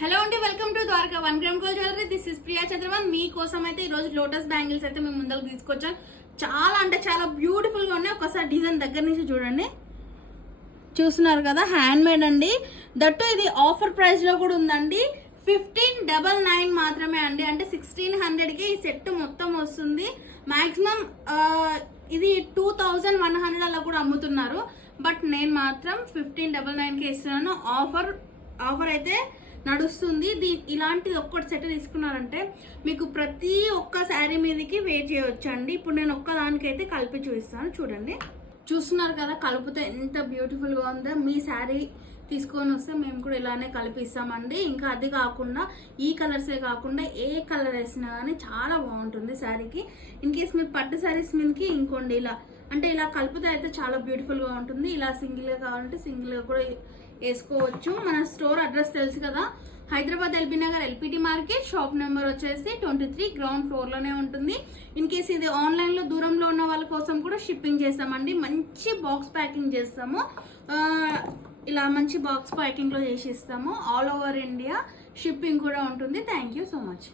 Hello అండి, welcome to Dwaraka 1 gram gold jewellery. This is Priya Chandravan. మీకోసం అయితే ఈరోజు లోటస్ బ్యాంగిల్స్ అయితే మేము ముందరకు తీసుకొచ్చాం. చాలా అంటే చాలా బ్యూటిఫుల్గా ఉన్నాయి. ఒకసారి డిజైన్ దగ్గర నుంచి చూడండి. చూస్తున్నారు కదా, హ్యాండ్ మేడ్ అండి. దట్టు ఇది ఆఫర్ ప్రైస్లో కూడా ఉందండి. 1599 మాత్రమే అండి. అంటే 1600కి ఈ సెట్ మొత్తం వస్తుంది. మ్యాక్సిమం ఇది 2100 అలా కూడా అమ్ముతున్నారు. బట్ నేను మాత్రం 1599కి ఇస్తున్నాను. ఆఫర్ అయితే నడుస్తుంది. ఇలాంటిది ఒక్కటి సెట్ తీసుకున్నారంటే మీకు ప్రతి ఒక్క శారీ మీదకి వేర్ చేయవచ్చు అండి. ఇప్పుడు నేను ఒక్కదానికైతే కలిపి చూపిస్తాను. చూడండి, చూస్తున్నారు కదా కలుపుతో ఎంత బ్యూటిఫుల్గా ఉందో. మీ శారీ తీసుకొని వస్తే మేము కూడా ఇలానే కలిపిస్తామండి. ఇంకా అది కాకుండా ఈ కలర్సే కాకుండా ఏ కలర్ వేసినా కానీ చాలా బాగుంటుంది శారీకి. ఇన్ కేస్ మీరు పట్టు శారీస్ మీదకి ఇంకోండి ఇలా అంటే ఇలా కలిపితే అయితే చాలా బ్యూటిఫుల్గా ఉంటుంది. ఇలా సింగిల్గా కావాలంటే సింగిల్గా కూడా వేసుకోవచ్చు. మన స్టోర్ అడ్రస్ తెలుసు కదా, Hyderabad LB Nagar LPT market. Shop number వచ్చేసి 23 గ్రౌండ్ ఫ్లోర్లోనే ఉంటుంది. ఇన్ కేస్ ఇది ఆన్లైన్లో దూరంలో ఉన్న వాళ్ళ కోసం కూడా షిప్పింగ్ చేస్తామండి. మంచి బాక్స్ ప్యాకింగ్ చేస్తాము. ఇలా మంచి బాక్స్ ప్యాకింగ్లో చేసి ఇస్తాము. ఆల్ ఓవర్ ఇండియా షిప్పింగ్ కూడా ఉంటుంది. Thank you so much.